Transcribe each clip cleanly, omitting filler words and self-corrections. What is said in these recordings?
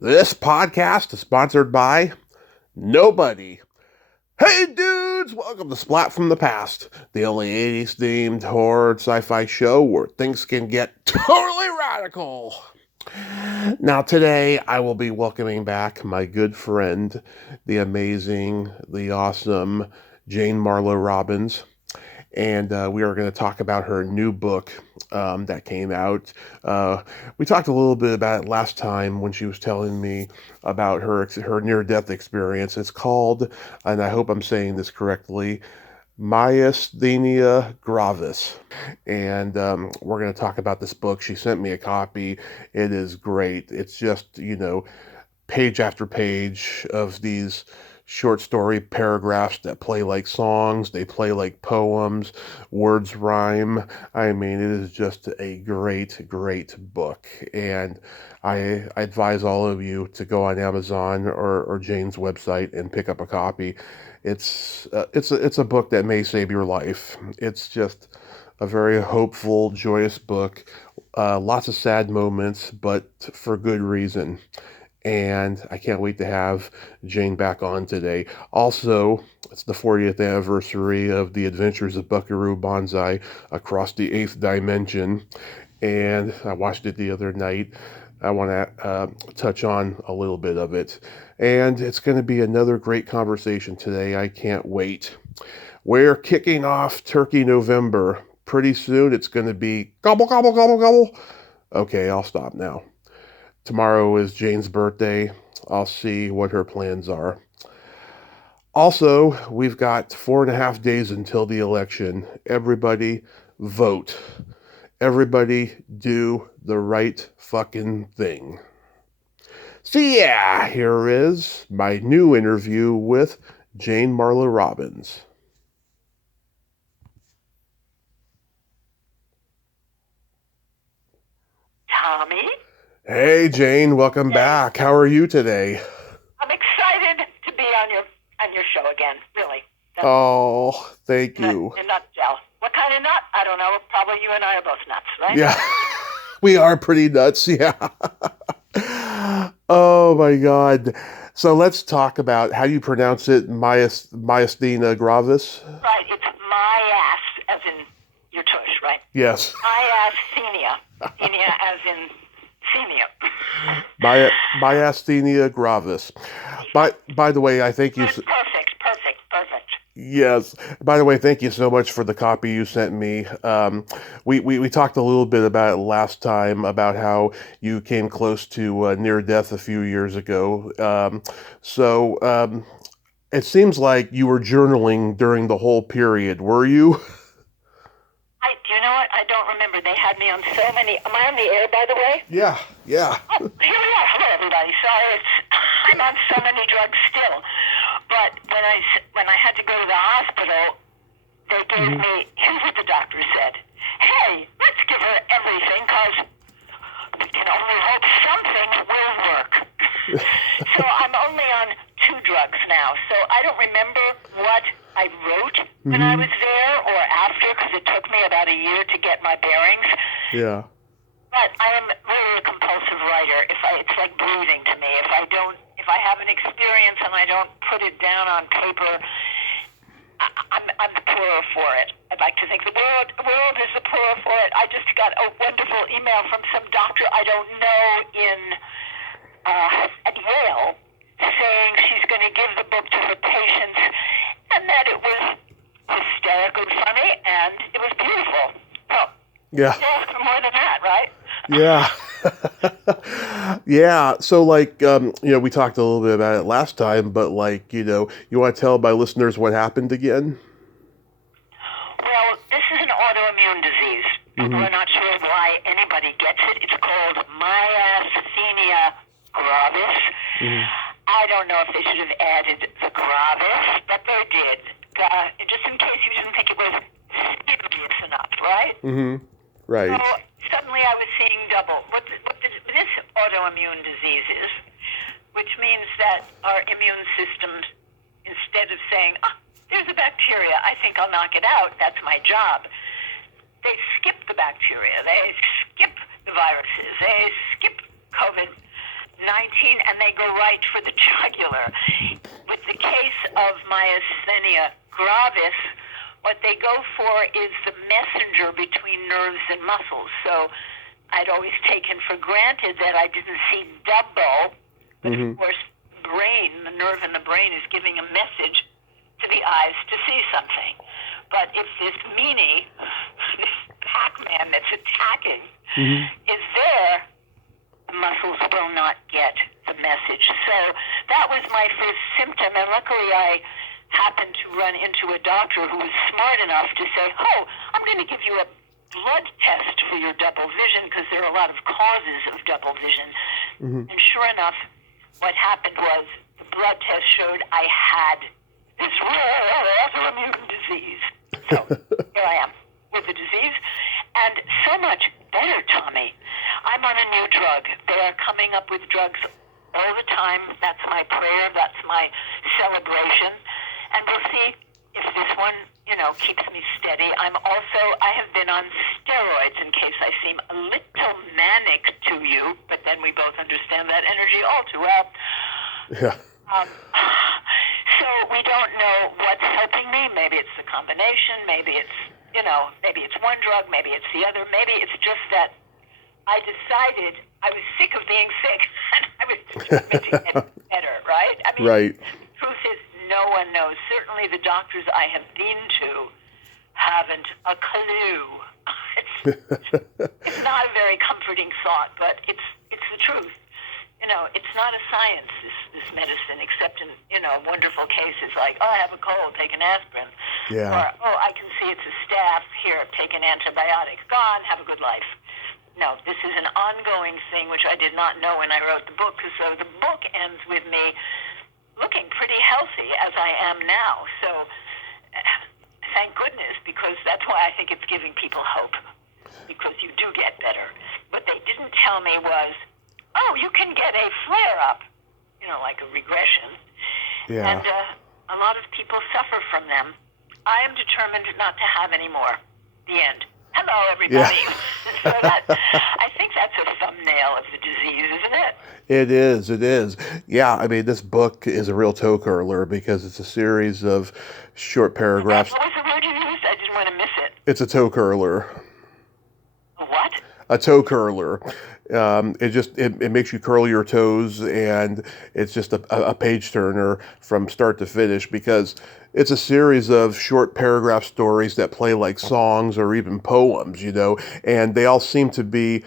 This podcast is sponsored by nobody. Hey dudes, welcome to Splat from the Past, the only 80s themed horror sci-fi show where things can get totally radical. Now today I will be welcoming back my good friend, the amazing, the awesome Jane Marla Robbins. And we are going to talk about her new book that came out. We talked a little bit about it last time when she was telling me about her near-death experience. It's called, and I hope I'm saying this correctly, Myasthenia gravis. And we're going to talk about this book. She sent me a copy. It is great. It's just, page after page of these short story paragraphs that play like songs, they play like poems, words rhyme. I mean, it is just a great, great book. And I advise all of you to go on Amazon or Jane's website and pick up a copy. It's a book that may save your life. It's just a very hopeful, joyous book. Lots of sad moments, but for good reason. And I can't wait to have Jane back on today. Also, it's the 40th anniversary of the Adventures of Buckaroo Banzai Across the Eighth Dimension, and I watched it the other night. I want to touch on a little bit of it, and it's going to be another great conversation today. I can't wait. We're kicking off Turkey November. Pretty soon it's going to be gobble, gobble, gobble, gobble. Okay, I'll stop now. Tomorrow is Jane's birthday. I'll see what her plans are. Also, we've got 4.5 days until the election. Everybody vote. Everybody do the right fucking thing. So yeah, here is my new interview with Jane Marla Robbins. Tommy? Hey Jane, welcome back. How are you today? I'm excited to be on your show again, really. Oh, thank you. In a nutshell. What kind of nut? I don't know. Probably you and I are both nuts, right? Yeah, we are pretty nuts, yeah. Oh my God. So let's talk about how you pronounce it, myasthenia gravis. Right, it's my ass, as in your tush, right? Yes. Myasthenia. Thenia as in senior. Myasthenia gravis. By the way, I think you. Perfect. Yes. By the way, thank you so much for the copy you sent me. We talked a little bit about it last time about how you came close to near death a few years ago. It seems like you were journaling during the whole period. Were you? Do you know what? I don't remember. They had me on so many. Am I on the air, by the way? Yeah. Oh, here we are. Hello, everybody. Sorry, I'm on so many drugs still. But when I had to go to the hospital, they gave me, here's what the doctor said. Hey, let's give her everything because we can only hope something will work. So I'm only on 2 drugs now. So I don't remember what I wrote when I was there or after because it took me about a year to get my bearings. Yeah. But I am really a compulsive writer. It's like breathing to me. If I have an experience and I don't put it down on paper, I'm the poorer for it. I'd like to think the world is the poorer for it. I just got a wonderful email from some doctor I don't know at Yale saying she's going to give the book to her patients and that it was hysterically funny and it was beautiful. So, Yeah. for more than that, right? Yeah. Yeah. So we talked a little bit about it last time, but you want to tell my listeners what happened again? Well, this is an autoimmune disease. People are not sure why anybody gets it. It's called myasthenia gravis. I don't know if they should have added the gravis, but they did. Just in case you didn't think it was serious enough, right? Right. So suddenly I was seeing double. What this autoimmune disease is, which means that our immune system, instead of saying, there's a bacteria, I think I'll knock it out, that's my job, they skip the bacteria, they skip the viruses, they skip COVID, 19, and they go right for the jugular. With the case of myasthenia gravis, what they go for is the messenger between nerves and muscles. So I'd always taken for granted that I didn't see double, but of course, the nerve in the brain is giving a message to the eyes to see something. But if this meanie, this Pac-Man that's attacking, is there, the muscles will not get the message. So that was my first symptom, and luckily I happened to run into a doctor who was smart enough to say, oh, I'm going to give you a blood test for your double vision, because there are a lot of causes of double vision. And sure enough, what happened was the blood test showed I had this rare autoimmune disease. So here I am with the disease, and so much better, Tommy. I'm on a new drug. They are coming up with drugs all the time. That's my prayer. That's my celebration. And we'll see if this one, keeps me steady. I have been on steroids, in case I seem a little manic to you, but then we both understand that energy all too well. Yeah. So we don't know what's helping me. Maybe it's the combination. Maybe it's, maybe it's one drug. Maybe it's the other. Maybe it's just that I decided I was sick of being sick, and I was determined to get better, right? I mean, Right. the truth is, no one knows. Certainly the doctors I have been to haven't a clue. It's not a very comforting thought, but it's the truth. It's not a science, this medicine, except in, wonderful cases like, oh, I have a cold, take an aspirin. Yeah. Or, oh, I can see it's a staph, here, take an antibiotic. Gone, have a good life. No, this is an ongoing thing, which I did not know when I wrote the book. So the book ends with me looking pretty healthy, as I am now. So thank goodness, because that's why I think it's giving people hope, because you do get better. What they didn't tell me was, oh, you can get a flare-up, like a regression. Yeah. And a lot of people suffer from them. I am determined not to have any more. The end. Hello, everybody. Yeah. So I think that's a thumbnail of the disease, isn't it? It is. It is. Yeah. I mean, this book is a real toe curler because it's a series of short paragraphs. What was the word you used? I didn't want to miss it. It's a toe curler. A what? A toe curler. It makes you curl your toes, and it's just a page turner from start to finish, because it's a series of short paragraph stories that play like songs or even poems, and they all seem to be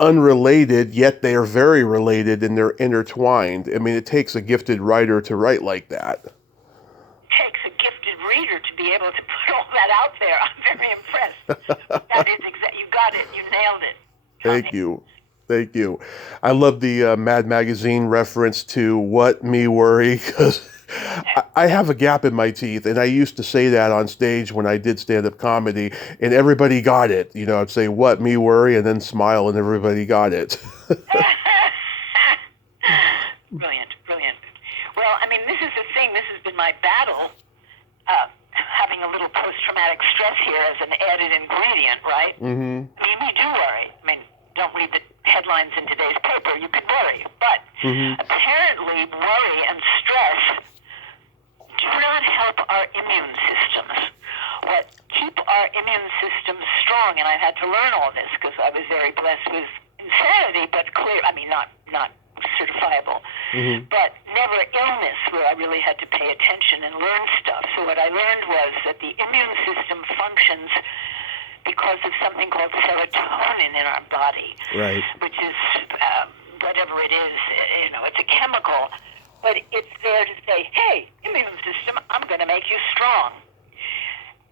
unrelated, yet they are very related and they're intertwined. I mean, it takes a gifted writer to write like that. It takes a gifted reader to be able to put all that out there. I'm very impressed. That is you got it. You nailed it. Thank you. Thank you. I love the Mad Magazine reference to what me worry, because I have a gap in my teeth, and I used to say that on stage when I did stand-up comedy, and everybody got it. I'd say, what, me worry, and then smile, and everybody got it. Brilliant, brilliant. Well, I mean, this is the thing. This has been my battle, having a little post-traumatic stress here as an added ingredient, right? Mm-hmm. I mean, we do worry. I mean, don't read the headlines in today's paper. You could worry. But apparently worry and stress do not help our immune systems. What keep our immune systems strong, and I've had to learn all this because I was very blessed with insanity, but not certifiable, but never illness where I really had to pay attention and learn stuff. So what I learned was that the immune system functions because of something called serotonin in our body, Right. which is whatever it is, it's a chemical, but it's there to say, hey, immune system, I'm going to make you strong.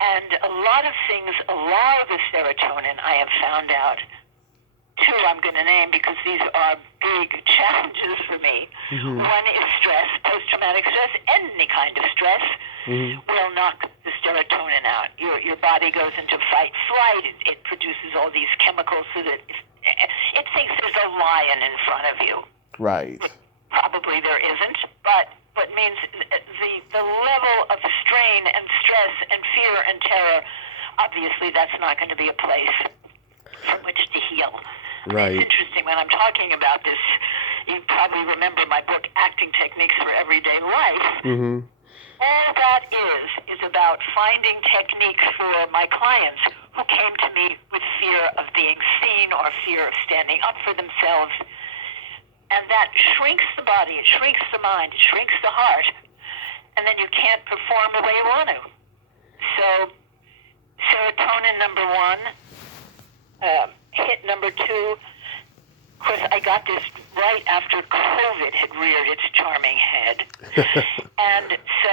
And a lot of things allow the serotonin, I have found out. Two I'm going to name because these are big challenges for me. One is stress, post-traumatic stress, any kind of stress will knock the serotonin out. Your body goes into fight, flight. It produces all these chemicals so that it thinks there's a lion in front of you. Right. Probably there isn't, but means the level of strain and stress and fear and terror, obviously that's not going to be a place from which to heal. Right. It's interesting when I'm talking about this, You probably remember my book, Acting Techniques for Everyday Life. Mm-hmm. All that is about finding techniques for my clients who came to me with fear of being seen or fear of standing up for themselves. And that shrinks the body, it shrinks the mind, it shrinks the heart, and then you can't perform the way you want to. So, serotonin, number one. Hit number two. Of course, I got this right after COVID had reared its charming head. And so,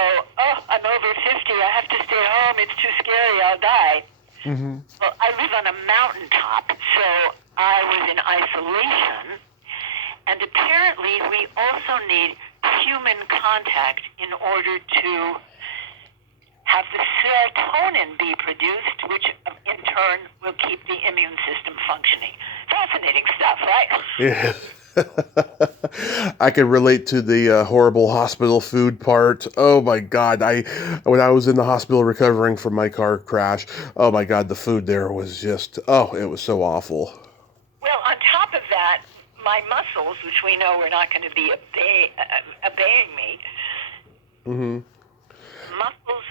I'm over 50, I have to stay home, it's too scary, I'll die. Mm-hmm. Well, I live on a mountaintop, so I was in isolation. And apparently, we also need human contact in order to have the serotonin be produced, which in turn will keep the immune system functioning. Fascinating stuff, right? Yeah. I can relate to the horrible hospital food part. Oh my God. When I was in the hospital recovering from my car crash, oh my God, the food there was just, it was so awful. Well, on top of that, my muscles, which we know were not going to be obeying me, Mm-hmm. muscles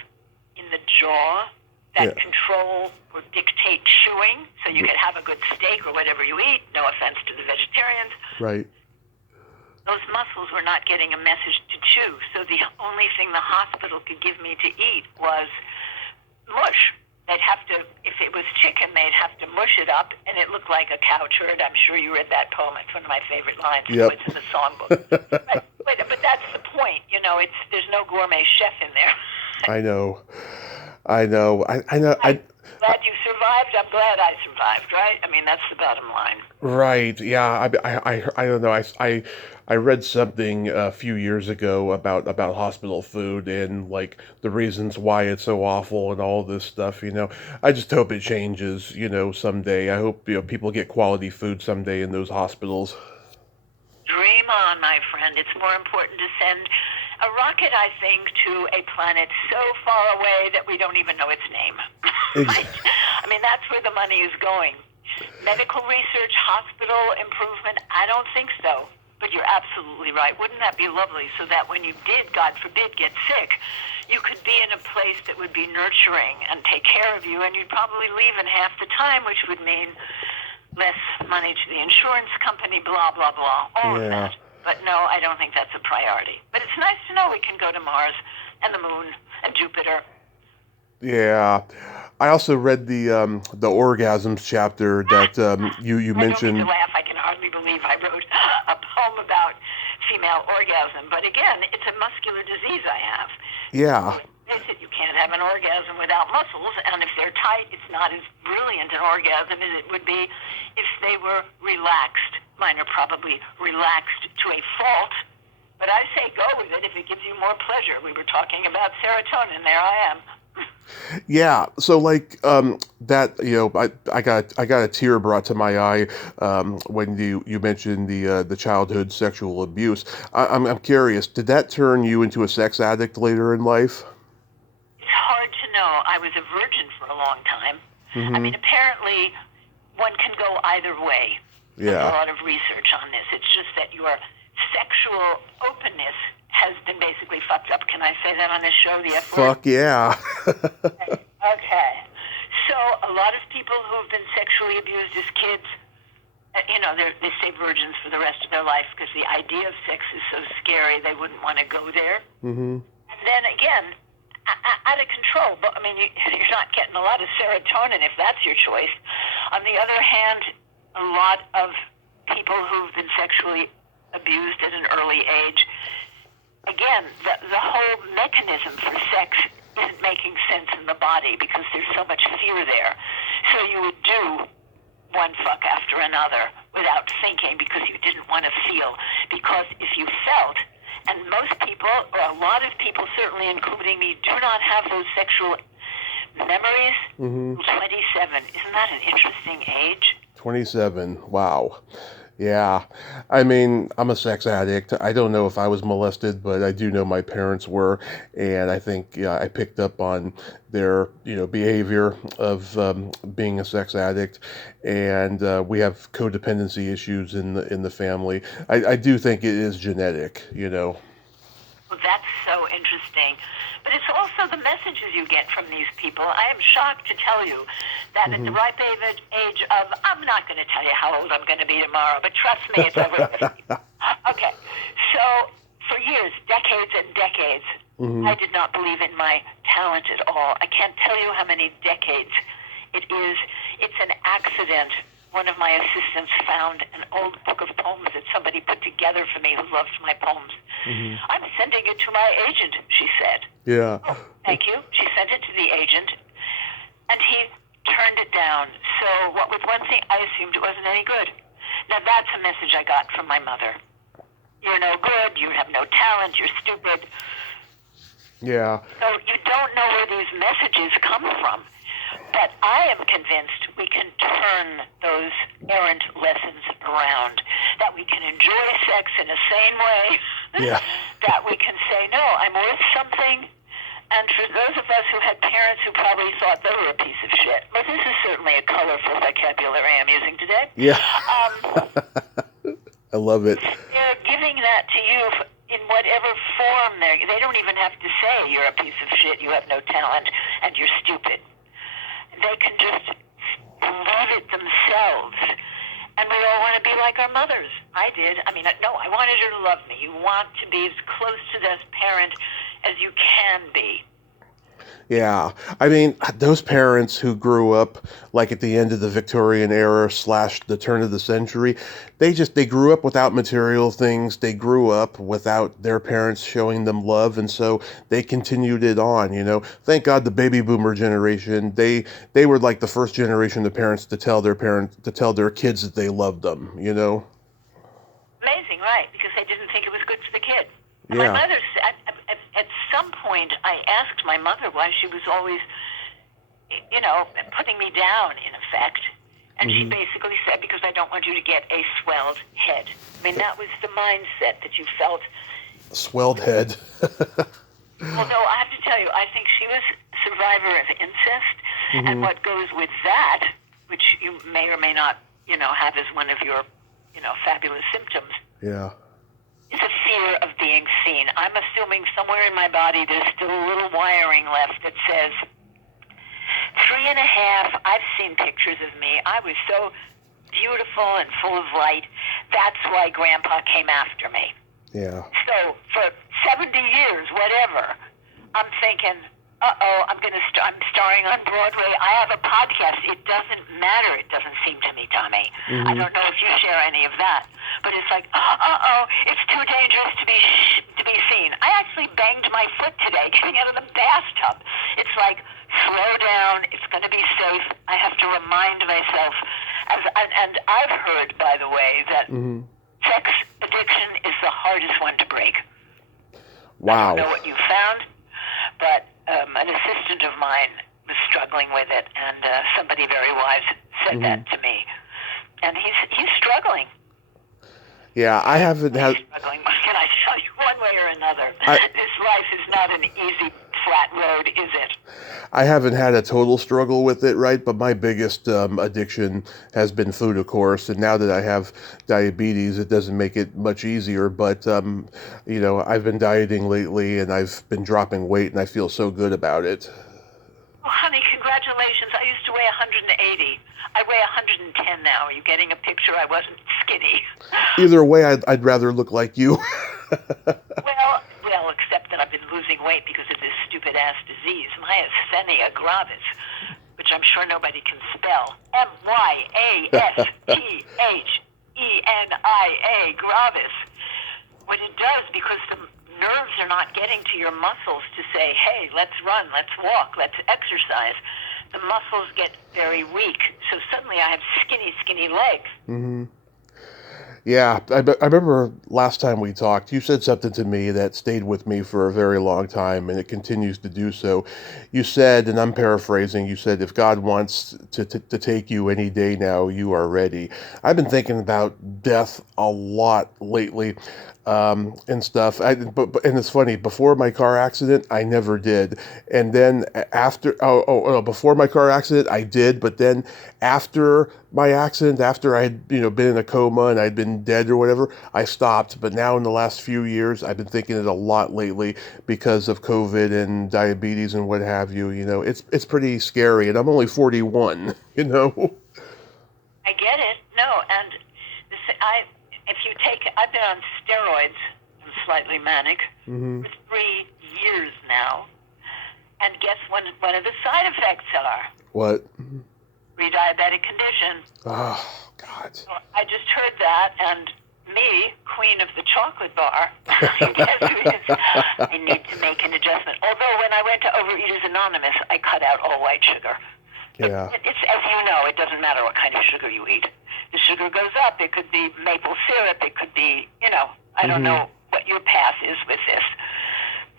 in the jaw that Yeah. control or dictate chewing, so you can have a good steak or whatever you eat, no offense to the vegetarians. Right. Those muscles were not getting a message to chew, so the only thing the hospital could give me to eat was mush. They'd have to, if it was chicken, they'd have to mush it up, and it looked like a cow turd. I'm sure you read that poem. It's one of my favorite lines. Yep. It's in the songbook. but that's the point. There's no gourmet chef in there. I know. I know. I'm glad you survived. I'm glad I survived, right? I mean, that's the bottom line. Right. Yeah. I don't know. I read something a few years ago about hospital food and like the reasons why it's so awful and all this stuff. I just hope it changes. Someday. I hope people get quality food someday in those hospitals. Dream on, my friend. It's more important to send a rocket, I think, to a planet so far away that we don't even know its name. Right? I mean, that's where the money is going. Medical research, hospital improvement, I don't think so. But you're absolutely right. Wouldn't that be lovely so that when you did, God forbid, get sick, you could be in a place that would be nurturing and take care of you, and you'd probably leave in half the time, which would mean less money to the insurance company, blah, blah, blah, all of that. But no, I don't think that's a priority. But it's nice to know we can go to Mars and the Moon and Jupiter. Yeah. I also read the orgasms chapter that you mentioned. I don't mean to laugh. I can hardly believe I wrote a poem about female orgasm. But again, it's a muscular disease I have. Yeah. You can't have an orgasm without muscles, and if they're tight, it's not as brilliant an orgasm as it would be if they were relaxed. Mine are probably relaxed to a fault, but I say go with it if it gives you more pleasure. We were talking about serotonin. There I am. Yeah, so like that, I got a tear brought to my eye when you mentioned the childhood sexual abuse. I'm curious, did that turn you into a sex addict later in life? It's hard to know. I was a virgin for a long time. Mm-hmm. I mean, apparently one can go either way. Yeah. There's a lot of research on this. It's just that your sexual openness has been basically fucked up. Can I say that on this show? The F word? Fuck yeah. Okay. So a lot of people who've been sexually abused as kids, they stay virgins for the rest of their life because the idea of sex is so scary they wouldn't want to go there. Mm-hmm. And then again, out of control. But I mean, you're not getting a lot of serotonin if that's your choice. On the other hand, a lot of people who've been sexually abused at an early age, again, the whole mechanism for sex isn't making sense in the body because there's so much fear there. So you would do one fuck after another without thinking because you didn't want to feel. Because if you felt, and most people, or a lot of people, certainly including me, do not have those sexual memories. Mm-hmm. 27. Isn't that an interesting age? 27. Wow. Yeah. I mean, I'm a sex addict. I don't know if I was molested, but I do know my parents were. And I think, yeah, I picked up on their, behavior of being a sex addict. And we have codependency issues in the family. I do think it is genetic. Well, that's so interesting. But it's also the messages you get from these people. I am shocked to tell you that at the Hmm. ripe age of, I'm not going to tell you how old I'm going to be tomorrow, but trust me, it's over 50. Okay, so for years, decades and decades, Hmm. I did not believe in my talent at all. I can't tell you how many decades it is. It's an accident. One of my assistants found an old book of poems that somebody put together for me who loves my poems. Hmm. I'm sending it to my agent, she said. Yeah. Oh, thank you. She sent it to the agent, and he turned it down. So what with one thing, I assumed it wasn't any good. Now that's a message I got from my mother. You're no good, you have no talent, you're stupid. Yeah. So you don't know where these messages come from. But I am convinced we can turn those errant lessons around, that we can enjoy sex in a sane way, Yeah. that we can say, no, I'm worth something. And for those of us who had parents who probably thought they were a piece of shit, but this is certainly a colorful vocabulary I'm using today, Yeah. um, I love it. they're giving that to you in whatever form. They don't even have to say you're a piece of shit, you have no talent, and you're stupid. They can just believe it themselves. And we all want to be like our mothers. I did. I mean, no, I wanted her to love me. You want to be as close to this parent as you can be. Yeah, I mean, those parents who grew up like at the end of the Victorian era slash the turn of the century, they grew up without material things. They grew up without their parents showing them love, and so they continued it on. Thank God the baby boomer generation, they were like the first generation of parents to tell their kids that they loved them. Amazing, right? Because they didn't think it was good for the kid. And my Yeah. mother, at some point, I asked my mother why she was always, putting me down, in effect. And she Hmm. basically said, because I don't want you to get a swelled head. I mean, that was the mindset that you felt. Swelled head. Although I have to tell you, I think she was a survivor of incest. And Hmm. what goes with that, which you may or may not, have as one of your, fabulous symptoms, Yeah. is a fear of being seen. I'm assuming somewhere in my body there's still a little wiring left that says, 3.5, I've seen pictures of me. I was so beautiful and full of light. That's why Grandpa came after me. Yeah. So for 70 years, whatever, I'm thinking, I'm starring on Broadway. I have a podcast. It doesn't matter. It doesn't seem to me, Tommy. I Hmm. don't know if you share any of that, but it's like, it's too dangerous to be seen. I actually banged my foot today getting out of the bathtub. It's like, slow down. It's going to be safe. I have to remind myself. And I've heard, by the way, that Hmm. sex addiction is the hardest one to break. I don't Wow. know what you found, but an assistant of mine was struggling with it, and somebody very wise said Hmm. that to me. And he's struggling. Yeah, I haven't He's had. struggling. What can I tell you? One way or another, I this life is not an easy, flat road, is it? I haven't had a total struggle with it, right? But my biggest addiction has been food, of course. And now that I have diabetes, it doesn't make it much easier. But I've been dieting lately, and I've been dropping weight, and I feel so good about it. Well, honey, congratulations. I used to weigh 180. I weigh 110 now. Are you getting a picture? I wasn't skinny. Either way, I'd rather look like you. Well, except that I've been losing weight because of this stupid ass disease, myasthenia gravis, which I'm sure nobody can spell. Myasthenia gravis. What it does, because the nerves are not getting to your muscles to say, hey, let's run, let's walk, let's exercise, the muscles get very weak. So suddenly I have skinny, skinny legs. Hmm. Yeah, I remember last time we talked, you said something to me that stayed with me for a very long time, and it continues to do so. You said, and I'm paraphrasing, you said, if God wants to take you any day now, you are ready. I've been thinking about death a lot lately, and stuff. And it's funny, before my car accident, I never did. And then after, before my car accident, I did, but then after my accident, after I had, been in a coma and I'd been dead or whatever, I stopped. But now in the last few years, I've been thinking it a lot lately because of COVID and diabetes and what have you. It's pretty scary, and I'm only 41. I get it. No, and if you take, I've been on steroids, I'm slightly manic, Hmm. for 3 years now. And guess what one of the side effects are? What? Pre-diabetic condition. Oh, God. So I just heard that, and me, queen of the chocolate bar, guess who is? I need to make an adjustment. Although when I went to Overeaters Anonymous, I cut out all white sugar. Yeah. It's, as you know, it doesn't matter what kind of sugar you eat. The sugar goes up. It could be maple syrup. It could be, I don't know what your path is with this.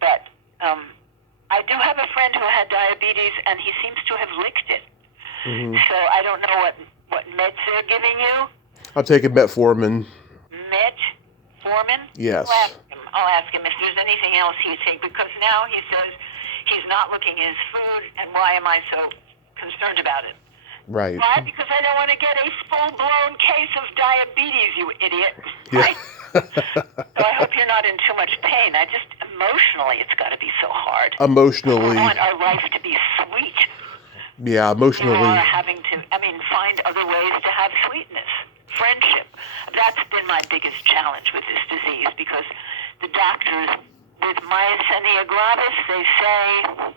But I do have a friend who had diabetes, and he seems to have licked it. Hmm. So I don't know what meds they're giving you. I'm taking metformin. Metformin? Yes. I'll ask him if there's anything else he's taking, because now he says he's not looking at his food, and why am I so concerned about it? Right. Why? Because I don't want to get a full-blown case of diabetes, you idiot. Yeah. Right? So I hope you're not in too much pain. Emotionally, it's got to be so hard. Emotionally. We want our life to be sweet. Yeah, You emotionally. are having to, find other ways to have sweetness. Friendship. That's been my biggest challenge with this disease, because the doctors, with myasthenia gravis, they say,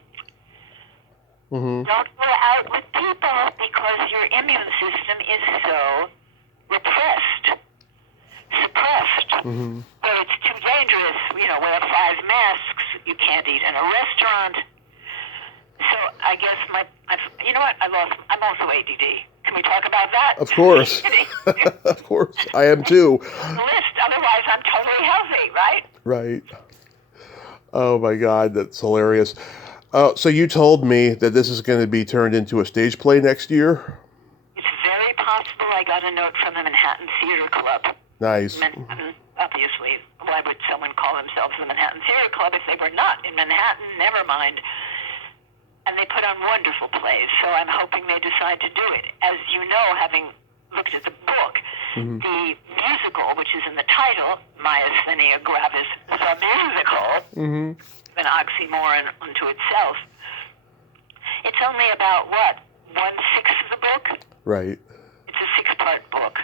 Hmm. don't go out with people because your immune system is so repressed, suppressed. Hmm. So it's too dangerous. Wear 5 masks. You can't eat in a restaurant. So I guess you know what? I'm also ADD. Can we talk about that? Of course. Of course. I am too. The list. Otherwise, I'm totally healthy, right? Right. Oh my God, that's hilarious. So you told me that this is going to be turned into a stage play next year? It's very possible. I got a note from the Manhattan Theater Club. Nice. Manhattan, obviously. Why would someone call themselves the Manhattan Theater Club if they were not in Manhattan? Never mind. And they put on wonderful plays, so I'm hoping they decide to do it. As you know, having looked at the book, Hmm. the musical, which is in the title, Myasthenia Gravis, the musical, Hmm. an oxymoron unto itself, it's only about, 1/6 of the book? Right. It's a 6-part book.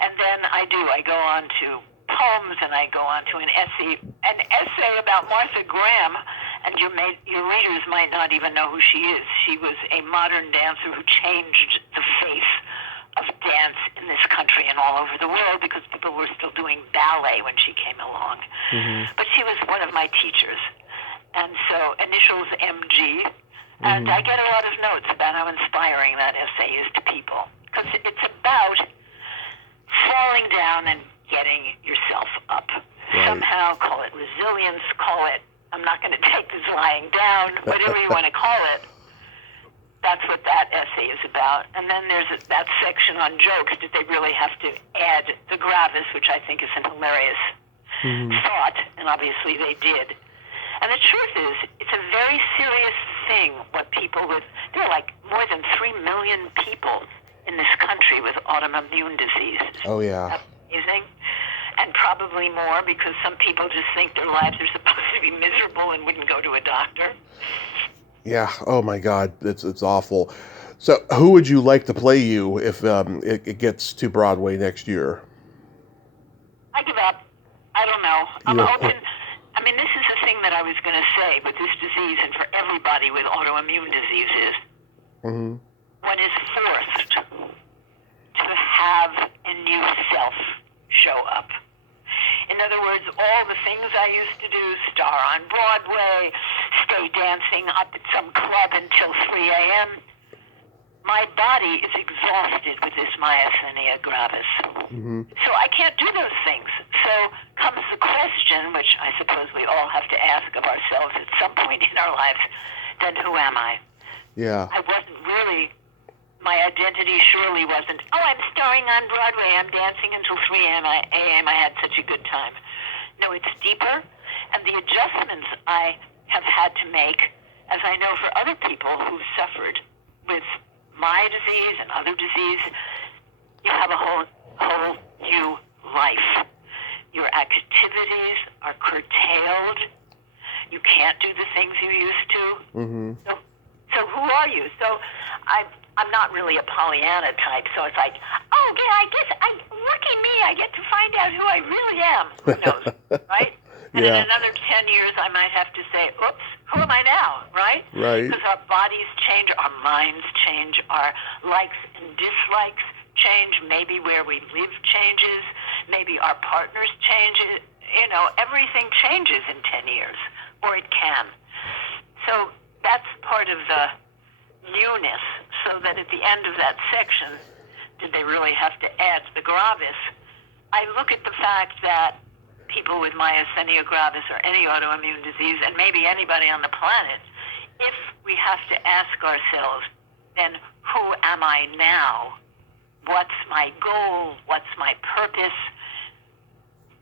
And then I go on to poems, and I go on to an essay about Martha Graham, and your readers might not even know who she is. She was a modern dancer who changed the face of dance in this country and all over the world, because people were still doing ballet when she came along. Hmm. But she was one of my teachers. And so initials MG. And I get a lot of notes about how inspiring that essay is to people, because it's about falling down and getting yourself up. Right. Somehow, call it resilience, call it, I'm not going to take this lying down, whatever you want to call it. That's what that essay is about. And then there's that section on jokes. Did they really have to add the gravis, which I think is an hilarious thought, and obviously they did. And the truth is, it's a very serious thing what people with, there are like more than 3 million people in this country with autoimmune diseases. Oh, yeah. That's amazing. And probably more, because some people just think their lives are supposed to be miserable and wouldn't go to a doctor. Yeah. Oh my God, it's awful. So, who would you like to play you if it gets to Broadway next year? I give up. I don't know. I'm You open. This is the thing that I was going to say with this disease, and for everybody with autoimmune diseases. Hmm. One is forced to have a new self show up. In other words, all the things I used to do, star on Broadway, stay dancing up at some club until 3 a.m., my body is exhausted with this myasthenia gravis. Mm-hmm. So I can't do those things. So comes the question, which I suppose we all have to ask of ourselves at some point in our lives, then who am I? Yeah. I wasn't really, my identity surely wasn't, oh, I'm starring on Broadway, I'm dancing until 3 a.m., I had such a good time. No, it's deeper, and the adjustments I have had to make, as I know for other people who've suffered with my disease and other disease, you have a whole new life. Your activities are curtailed. You can't do the things you used to. Mm-hmm. So who are you? So I'm not really a Pollyanna type. So it's like, oh yeah, I guess look at me. I get to find out who I really am. Who knows, right? And in Yeah. another 10 years, I might have to say, oops, who am I now, right? Right. Because our bodies change, our minds change, our likes and dislikes change. Maybe where we live changes. Maybe our partners change. You know, everything changes in 10 years, or it can. So that's part of the newness, so that at the end of that section, did they really have to add the gravis? I look at the fact that people with myasthenia gravis or any autoimmune disease, and maybe anybody on the planet, if we have to ask ourselves, then who am I now? What's my goal? What's my purpose?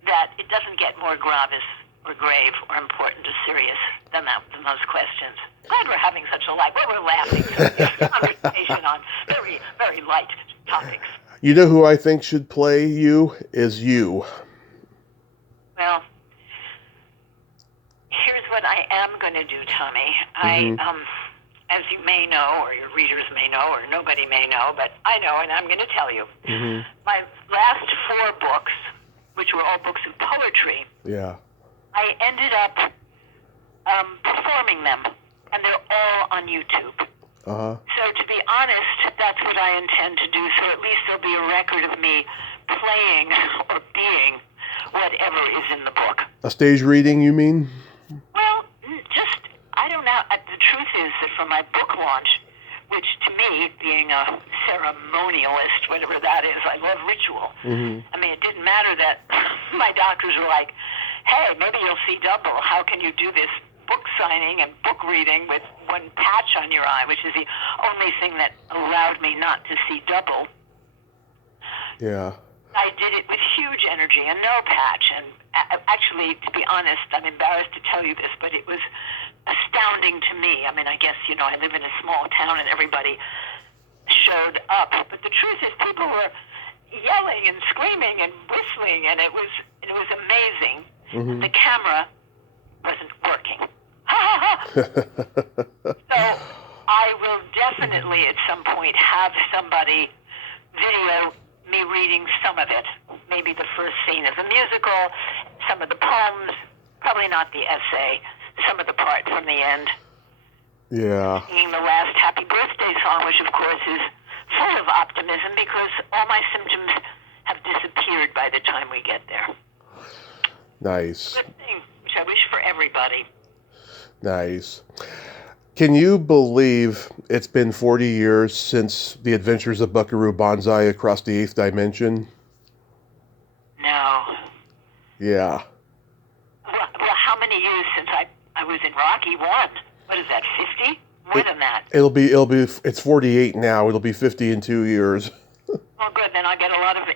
That it doesn't get more gravis or grave or important or serious than those questions. Glad we're having such a light. We're laughing. Conversation on very, very light topics. You know who I think should play you is you. Well, here's what I am going to do, Tommy. Mm-hmm. As you may know, or your readers may know, or nobody may know, but I know, and I'm going to tell you. Mm-hmm. My last 4 books, which were all books of poetry, Yeah. I ended up performing them, and they're all on YouTube. Uh-huh. So to be honest, that's what I intend to do. So at least there'll be a record of me playing or being whatever is in the book. A stage reading, you mean? Well, just, I don't know. The truth is that for my book launch, which to me, being a ceremonialist, whatever that is, I love ritual. Mm-hmm. I mean, it didn't matter that my doctors were like, hey, maybe you'll see double. How can you do this book signing and book reading with one patch on your eye, which is the only thing that allowed me not to see double. Yeah. I did it with huge energy and no patch. And actually, to be honest, I'm embarrassed to tell you this, but it was astounding to me. I mean, I guess, you know, I live in a small town and everybody showed up. But the truth is people were yelling and screaming and whistling, and it was amazing. Mm-hmm. The camera wasn't working. So I will definitely at some point have somebody video me reading some of it. Maybe the first scene of the musical, some of the poems, probably not the essay, some of the part from the end. Yeah. Singing the last happy birthday song, which of course is full of optimism because all my symptoms have disappeared by the time we get there. Nice. Good thing, which I wish for everybody. Nice. Can you believe it's been 40 years since The Adventures of Buckaroo Banzai Across the Eighth Dimension? No. Yeah. Well, how many years since I was in Rocky 1? What is that, 50? More than that. It's 48 now. It'll be 50 in 2 years. Oh, good. Then I'll get a lot of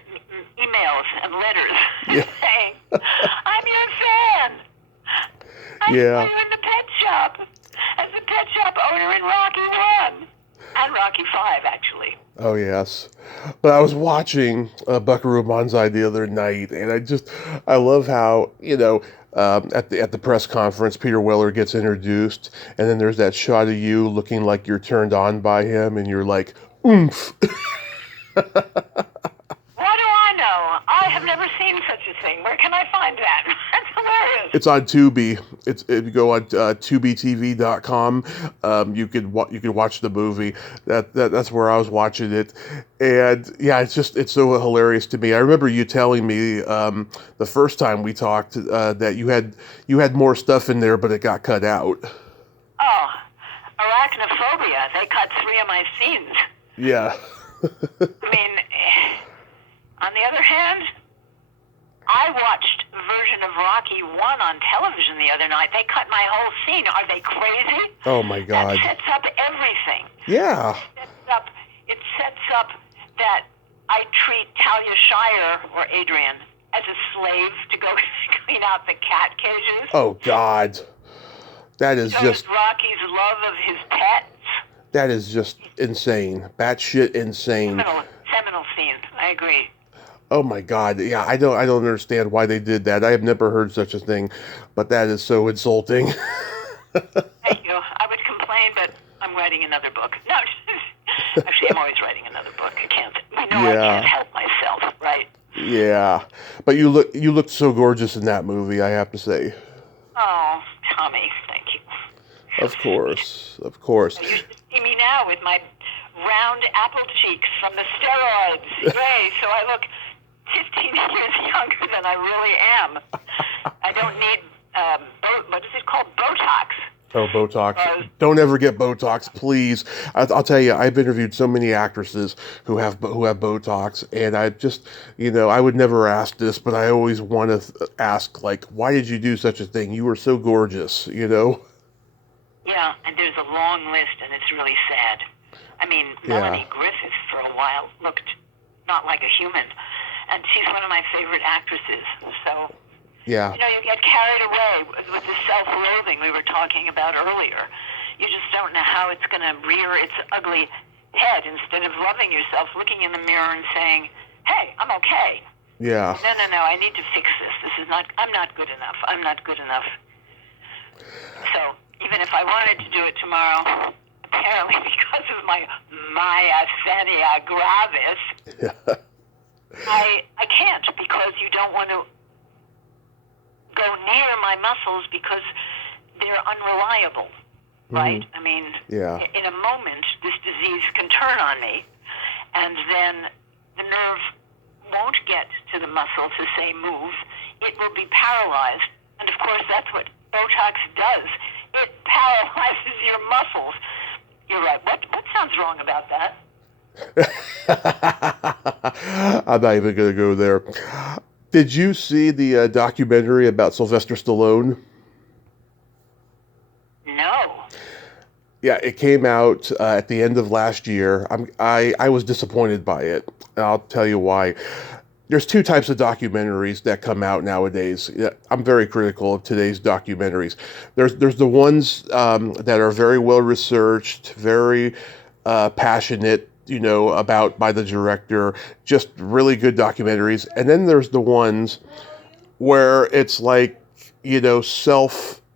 emails and letters saying, I'm your fan. I saw you in the pet shop as a pet shop owner in Rocky 1 and Rocky 5, actually. Oh, yes. But I was watching Buckaroo Banzai the other night, and I love how, you know, at the press conference, Peter Weller gets introduced, and then there's that shot of you looking like you're turned on by him, and you're like, oomph. What do I know? I have never seen such a thing. Where can I find that? That's hilarious. It's on Tubi. If you go on tubitv.com, you could watch the movie. That's where I was watching it, and yeah, it's so hilarious to me. I remember you telling me the first time we talked that you had more stuff in there, but it got cut out. Oh, arachnophobia. They cut 3 of my scenes. Yeah. I mean, on the other hand, I watched a version of Rocky 1 on television the other night. They cut my whole scene. Are they crazy? Oh my That God. sets up everything. Yeah. It sets up that I treat Talia Shire, or Adrian, as a slave to go clean out the cat cages. Oh God. That is Shows just Rocky's love of his pets. that is just insane. Batshit insane. Seminal scene. I agree. Oh my God. Yeah, I don't understand why they did that. I have never heard such a thing, but that is so insulting. Thank you. I would complain, but I'm writing another book. No, actually, I'm always writing another book. I can't. I know I can't Yeah. help myself, right? Yeah. But you looked so gorgeous in that movie, I have to say. Oh, Tommy, thank you. Of course. Of course. You should see me now with my round apple cheeks from the steroids. Yay! So I look 15 years younger than I really am. I don't need what is it called? Botox. Oh, Botox. Don't ever get Botox, please. I'll tell you, I've interviewed so many actresses who have Botox, and I just, I would never ask this, but I always want to ask, like, why did you do such a thing? You were so gorgeous, you know? Yeah, and there's a long list, and it's really sad. I mean, Yeah. Melanie Griffith for a while looked not like a human, and she's one of my favorite actresses. So, Yeah. you get carried away with the self-loathing we were talking about earlier. You just don't know how it's going to rear its ugly head instead of loving yourself, looking in the mirror and saying, hey, I'm okay. Yeah. No, I need to fix this. I'm not good enough. I'm not good enough. So, even if I wanted to do it tomorrow, apparently because of my myasthenia gravis, I can't, because you don't want to go near my muscles because they're unreliable, right? I mean, Yeah. in a moment, this disease can turn on me, and then the nerve won't get to the muscle to say move. It will be paralyzed, and of course, that's what Botox does. It paralyzes your muscles. You're right. What sounds wrong about that? I'm not even going to go there. Did you see the documentary about Sylvester Stallone? No. Yeah, it came out at the end of last year. I was disappointed by it. I'll tell you why. There's two types of documentaries that come out nowadays. Yeah, I'm very critical of today's documentaries. There's the ones that are very well researched, very passionate, about by the director, just really good documentaries. And then there's the ones where it's like,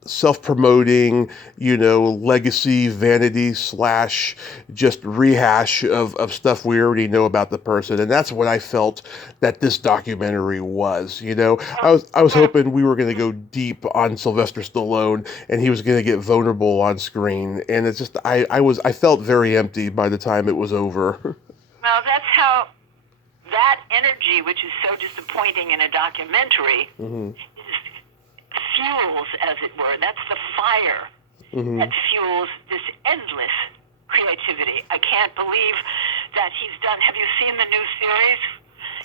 self promoting, legacy vanity slash just rehash of stuff we already know about the person. And that's what I felt that this documentary was. I was hoping we were going to go deep on Sylvester Stallone and he was going to get vulnerable on screen. And it's just I felt very empty by the time it was over. Well, that's how that energy, which is so disappointing in a documentary, fuels, as it were. That's the fire that fuels this endless creativity. I can't believe that he's done. Have you seen the new series?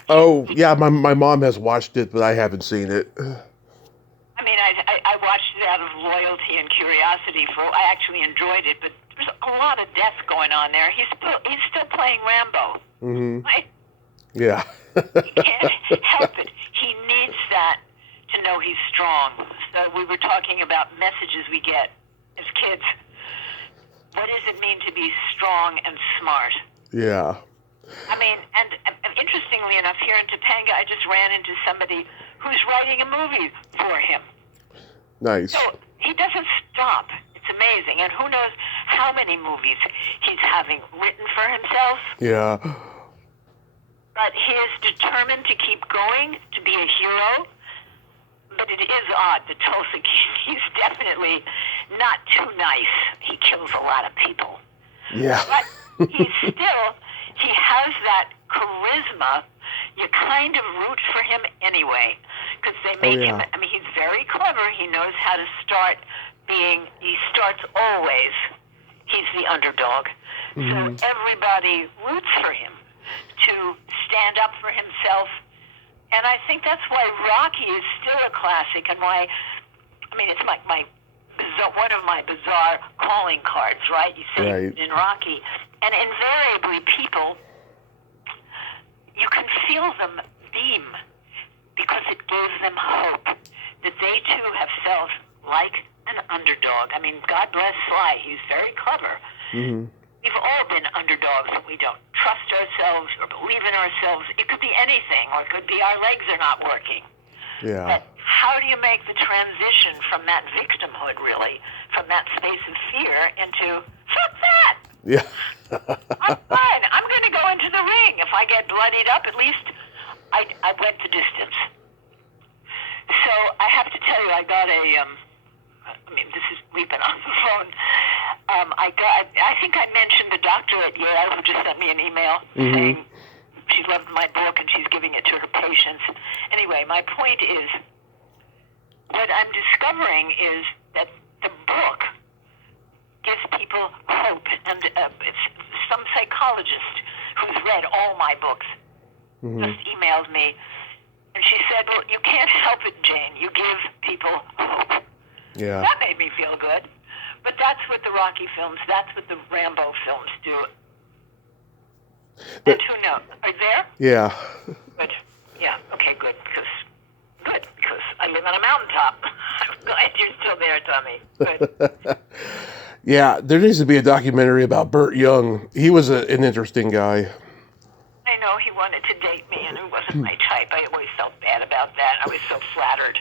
Oh yeah, my mom has watched it, but I haven't seen it. I mean, I watched it out of loyalty and curiosity. I actually enjoyed it, but there's a lot of death going on there. He's still playing Rambo. Right? Yeah. He can't help it. He needs that to know he's strong. So we were talking about messages we get as kids. What does it mean to be strong and smart? Yeah. I mean, and interestingly enough, here in Topanga, I just ran into somebody who's writing a movie for him. Nice. So he doesn't stop. It's amazing. And who knows how many movies he's having written for himself. Yeah. But he is determined to keep going, to be a hero. But it is odd that Tulsa King, he's definitely not too nice. He kills a lot of people. Yeah. But he has that charisma. You kind of root for him anyway. Because they make him, I mean, he's very clever. He knows how to he starts always, he's the underdog. So Hmm. everybody roots for him to stand up for himself. And I think that's why Rocky is still a classic, and why, I mean, it's like one of my bizarre calling cards, right? You say Right. in Rocky, and invariably people, you can feel them beam because it gives them hope that they too have felt like an underdog. I mean, God bless Sly, he's very clever. Hmm. We've all been underdogs when we don't trust ourselves or believe in ourselves. It could be anything, or it could be our legs are not working. Yeah. But how do you make the transition from that victimhood, really, from that space of fear into, fuck that! Yeah. I'm fine. I'm going to go into the ring. If I get bloodied up, at least I went the distance. So I have to tell you, I got we've been on the phone. I think I mentioned the doctor at Yale who just sent me an email saying she loved my book and she's giving it to her patients. Anyway, my point is, what I'm discovering is that the book gives people hope, and it's some psychologist who's read all my books just emailed me, and she said, well, you can't help it, Jane. You give people hope. Yeah. That made me feel good. But that's what the Rocky films, that's what the Rambo films do. And who knows? Are you there? Yeah. Good. Yeah, okay, good. Because I live on a mountaintop. I'm glad you're still there, Tommy. Good. Yeah, there needs to be a documentary about Burt Young. He was an interesting guy. I know he wanted to date me, and it wasn't my type. I always felt bad about that. I was so flattered.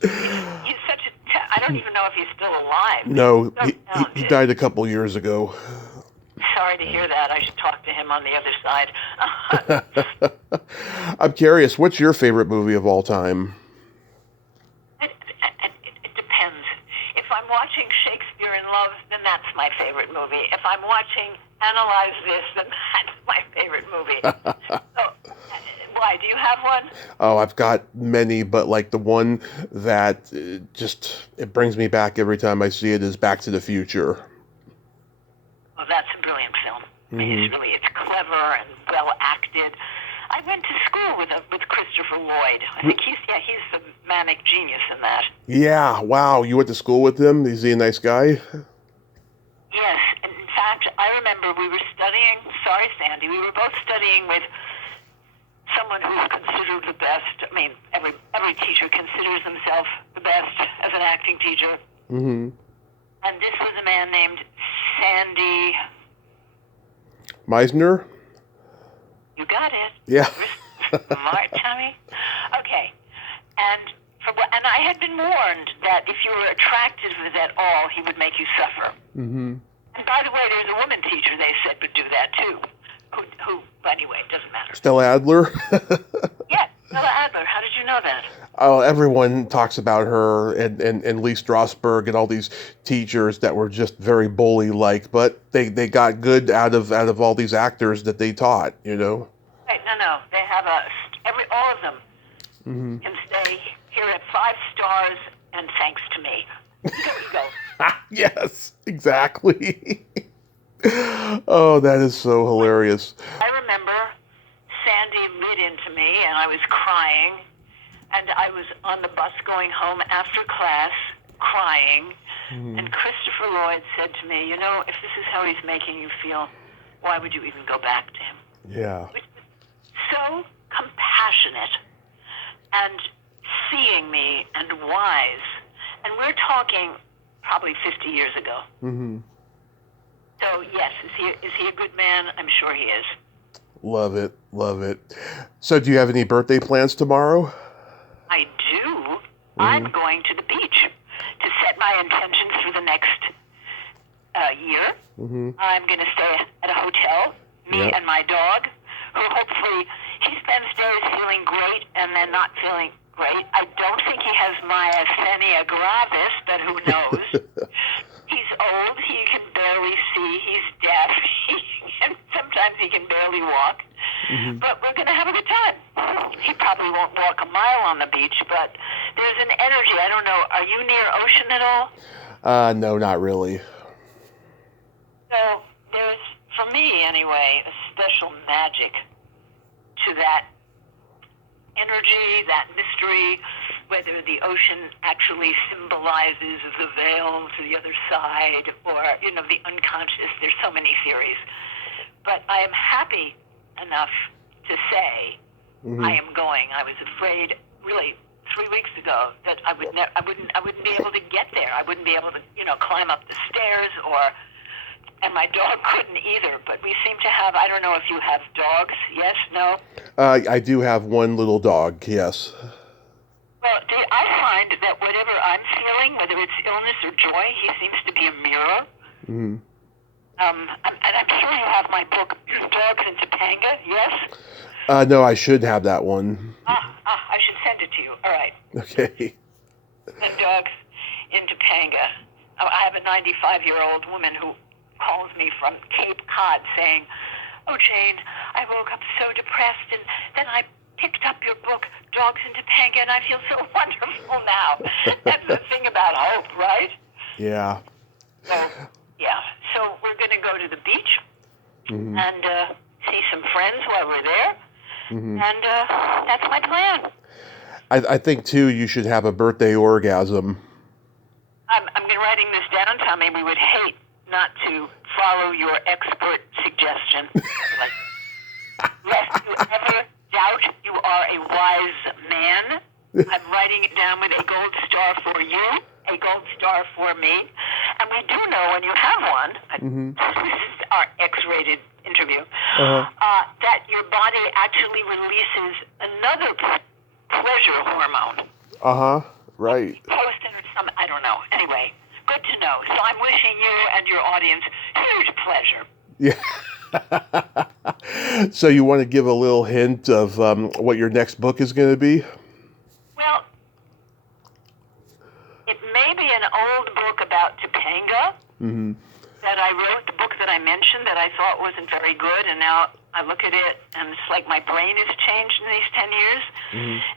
He's such a... I don't even know if he's still alive. No, He's so he talented. died a couple years ago. Sorry to hear that. I should talk to him on the other side. I'm curious, what's your favorite movie of all time? It depends. If I'm watching Shakespeare in Love, then that's my favorite movie. If I'm watching Analyze This, then that's my favorite movie. So, why? Do you have one? Oh, I've got many, but like the one that it brings me back every time I see it is Back to the Future. Well, that's a brilliant film. I mean, it's clever and well acted. I went to school with Christopher Lloyd. I think he's the manic genius in that. Yeah, wow, you went to school with him? Is he a nice guy? Yes, and in fact, I remember we were studying. Sorry, Sandy, we were both studying with someone who's considered the best. I mean, every teacher considers himself the best as an acting teacher. Mm-hmm. And this was a man named Sandy. Meisner? You got it. Yeah. Smart, Tommy. Okay. And I had been warned that if you were attractive at all, he would make you suffer. Mm-hmm. And by the way, there's a woman teacher they said would do that too. Who anyway, it doesn't matter. Stella Adler? Yeah, Stella Adler. How did you know that? Oh, everyone talks about her and Lee Strasberg and all these teachers that were just very bully-like, but they got good out of all these actors that they taught, you know? Right, no. They have all of them can stay here at 5 stars and thanks to me. Here we go. Yes, exactly. Oh, that is so hilarious. I remember Sandy lit into me and I was crying. And I was on the bus going home after class, crying. And Christopher Lloyd said to me, you know, if this is how he's making you feel, why would you even go back to him? Yeah. Which was so compassionate and seeing me and wise. And we're talking probably 50 years ago. Mm-hmm. So, yes, is he a good man? I'm sure he is. Love it. So do you have any birthday plans tomorrow? I do. I'm going to the beach to set my intentions for the next year. I'm going to stay at a hotel, me and my dog, who hopefully he spends days feeling great and then not feeling great. I don't think he has myasthenia gravis, but who knows? He's old. He can barely see. He's deaf. And sometimes he can barely walk. But we're going to have a good time. He probably won't walk a mile on the beach, but there's an energy. I don't know. Are you near ocean at all? No, not really. So So there's, for me anyway, a special magic to that energy, that mystery, whether the ocean actually symbolizes the veil to the other side or, the unconscious. There's so many theories. But I am happy enough to say I am going. I was afraid, really, 3 weeks ago that I wouldn't be able to get there. I wouldn't be able to, climb up the stairs and my dog couldn't either. But we seem to have, I don't know if you have dogs. Yes, no? I do have one little dog, yes. Well, I find that whatever I'm feeling, whether it's illness or joy, he seems to be a mirror. Mm-hmm. And I'm sure you have my book, Dogs in Topanga, yes? No, I should have that one. I should send it to you. All right. Okay. The Dogs in Topanga. I have a 95-year-old woman who calls me from Cape Cod saying, "Oh, Jane, I woke up so depressed, and then I picked up your book, Dogs in Topanga, and I feel so wonderful now." That's the thing about hope, right? Yeah. So, yeah. So we're going to go to the beach and see some friends while we're there. And that's my plan. I think, too, you should have a birthday orgasm. I'm writing this down, Tommy. We would hate not to follow your expert suggestion. Lest you ever doubt you are a wise man. I'm writing it down with a gold star for you, a gold star for me. And we do know when you have one, this is our X-rated interview, that your body actually releases another pleasure hormone. Right. Posted or some, I don't know. Anyway, good to know. So I'm wishing you and your audience huge pleasure. Yeah. So you want to give a little hint of what your next book is going to be? Well, it may be an old book about Topanga that I wrote, the book that I mentioned that I thought wasn't very good, and now I look at it and it's like my brain has changed in these 10 years.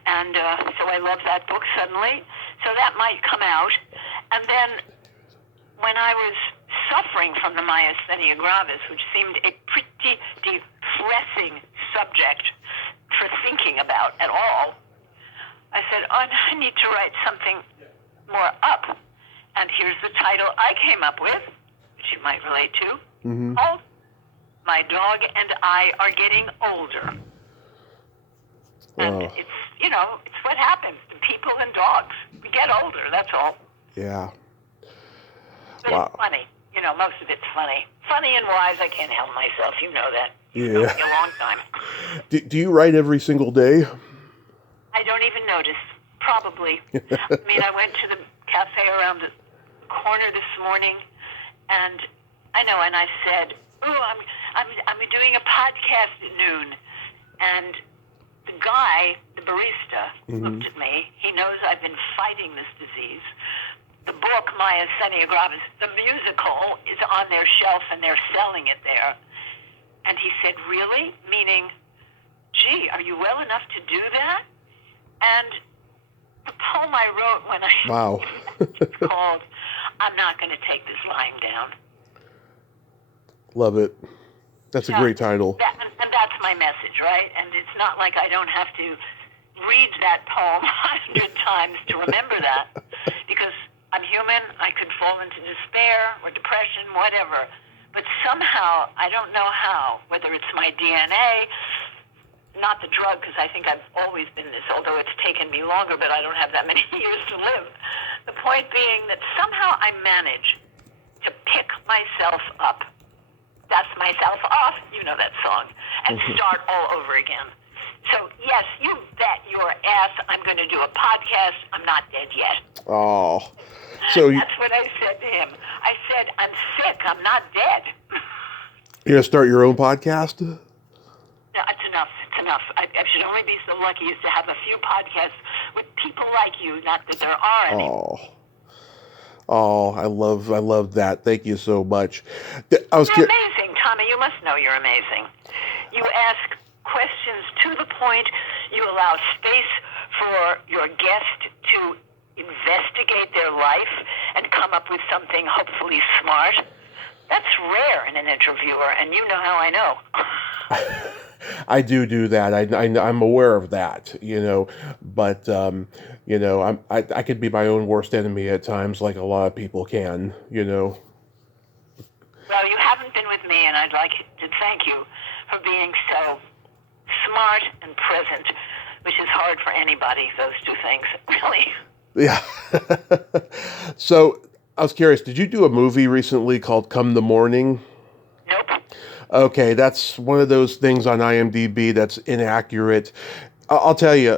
And so I love that book suddenly. So that might come out. And then when I was suffering from the myasthenia gravis, which seemed a pretty depressing subject for thinking about at all, I said, I need to write something more up. And here's the title I came up with, which you might relate to, called My Dog and I Are Getting Older. And it's, it's what happens to people and dogs. We get older, that's all. Yeah. But it's funny. Most of it's funny. Funny and wise, I can't help myself. You know that. Yeah. Known me a long time. Do you write every single day? I don't even notice. Probably. I went to the cafe around the corner this morning, and I said, I'm doing a podcast at noon. And the guy, the barista, looked at me. He knows I've been fighting this disease. The book, Myasthenia Gravis, the musical, is on their shelf, and they're selling it there. And he said, really? Meaning, gee, are you well enough to do that? And the poem I wrote when I... Wow. It's called, I'm Not Going to Take This Lying Down. Love it. That's a great title. And that's my message, right? And it's not like I don't have to read that poem 100 times to remember that, because I'm human. I could fall into despair or depression, whatever. But somehow, I don't know how, whether it's my DNA, not the drug, because I think I've always been this, although it's taken me longer, but I don't have that many years to live. The point being that somehow I manage to pick myself up, dust myself off, you know that song, and start all over again. So, yes, you bet your ass I'm going to do a podcast. I'm not dead yet. Oh. So that's what I said to him. I said, I'm sick. I'm not dead. You're going to start your own podcast? No, it's enough. It's enough. I should only be so lucky as to have a few podcasts with people like you, not that there are any. Oh, I love that. Thank you so much. You're amazing, Tommy. You must know you're amazing. You ask questions to the point. You allow space for your guest to investigate their life and come up with something hopefully smart. That's rare in an interviewer, and you know how I know. I do that. I'm aware of that, but I could be my own worst enemy at times, like a lot of people can. Well, you haven't been with me, and I'd like to thank you for being so smart and present, which is hard for anybody, those two things, really. Yeah. So I was curious, did you do a movie recently called Come the Morning? Nope. Okay, that's one of those things on IMDb that's inaccurate. I'll tell you,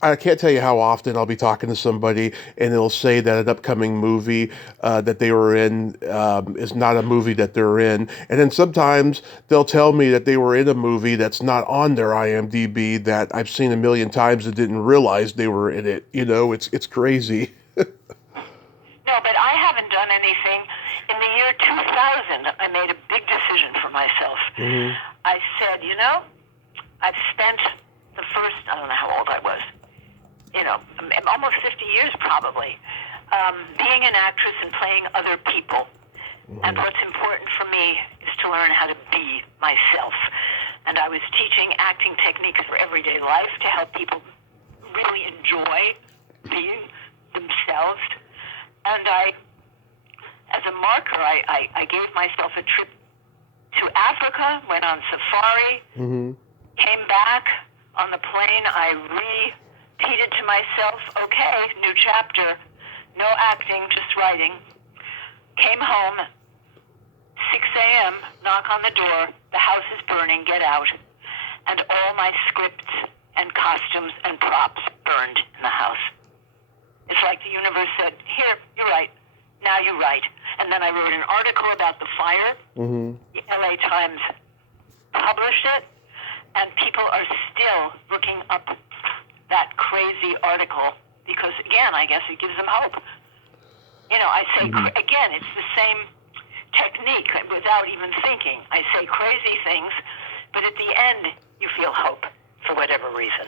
I can't tell you how often I'll be talking to somebody and they'll say that an upcoming movie that they were in is not a movie that they're in. And then sometimes they'll tell me that they were in a movie that's not on their IMDb that I've seen a million times and didn't realize they were in it. It's crazy. No, but I haven't done anything. In the year 2000, I made a big decision for myself. Mm-hmm. I said, I've spent the first, I don't know how old I was, almost 50 years probably, being an actress and playing other people. Mm-hmm. And what's important for me is to learn how to be myself. And I was teaching acting techniques for everyday life to help people really enjoy being themselves. And as a marker, I gave myself a trip to Africa, went on safari, Mm-hmm. came back on the plane. I repeated to myself, okay, new chapter, no acting, just writing. Came home, 6 a.m., knock on the door, the house is burning, get out. And all my scripts and costumes and props burned in the house. It's like the universe said, here, you're right. Now you write. And then I wrote an article about the fire. Mm-hmm. The LA Times published it, and people are still looking up that crazy article because, again, I guess it gives them hope. I say, again, it's the same technique without even thinking. I say crazy things, but at the end, you feel hope for whatever reason.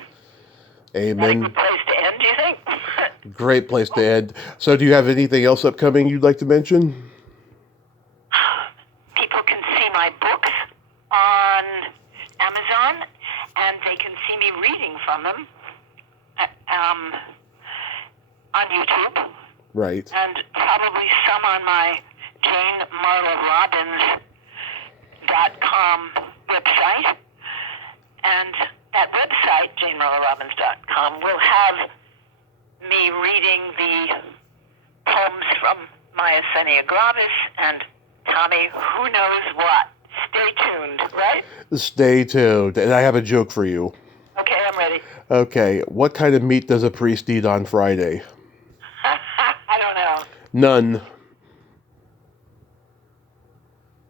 Amen. Is that a good place to end, do you think? Great place to end. So do you have anything else upcoming you'd like to mention? People can see my books on Amazon, and they can see me reading from them on YouTube. Right. And probably some on my JaneMarlaRobbins.com website. And that website, JaneMarlaRobbins.com, will have me reading the poems from Maya Gravis and Tommy, who knows what. Stay tuned, right? Stay tuned. And I have a joke for you. Okay, I'm ready. Okay. What kind of meat does a priest eat on Friday? I don't know. None.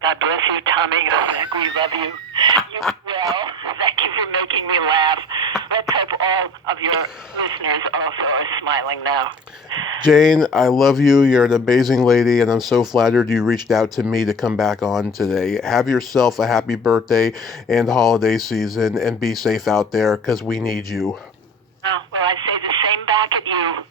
God bless you, Tommy. We love you. You well. Thank you for making me laugh. Let's hope all of your listeners also are smiling now. Jane, I love you. You're an amazing lady, and I'm so flattered you reached out to me to come back on today. Have yourself a happy birthday and holiday season, and be safe out there, because we need you. Oh, well, I say the same back at you.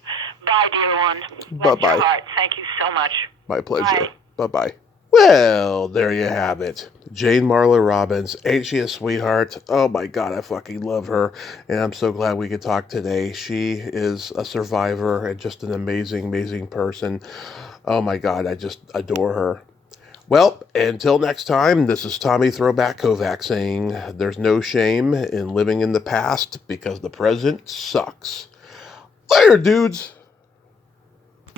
Bye, dear one. Bless Bye-bye. your heart. Thank you so much. My pleasure. Bye. Bye-bye. Well, there you have it. Jane Marla Robbins. Ain't she a sweetheart? Oh my God, I fucking love her. And I'm so glad we could talk today. She is a survivor and just an amazing, amazing person. Oh my God, I just adore her. Well, until next time, this is Tommy Throwback Kovac saying there's no shame in living in the past because the present sucks. Later, dudes.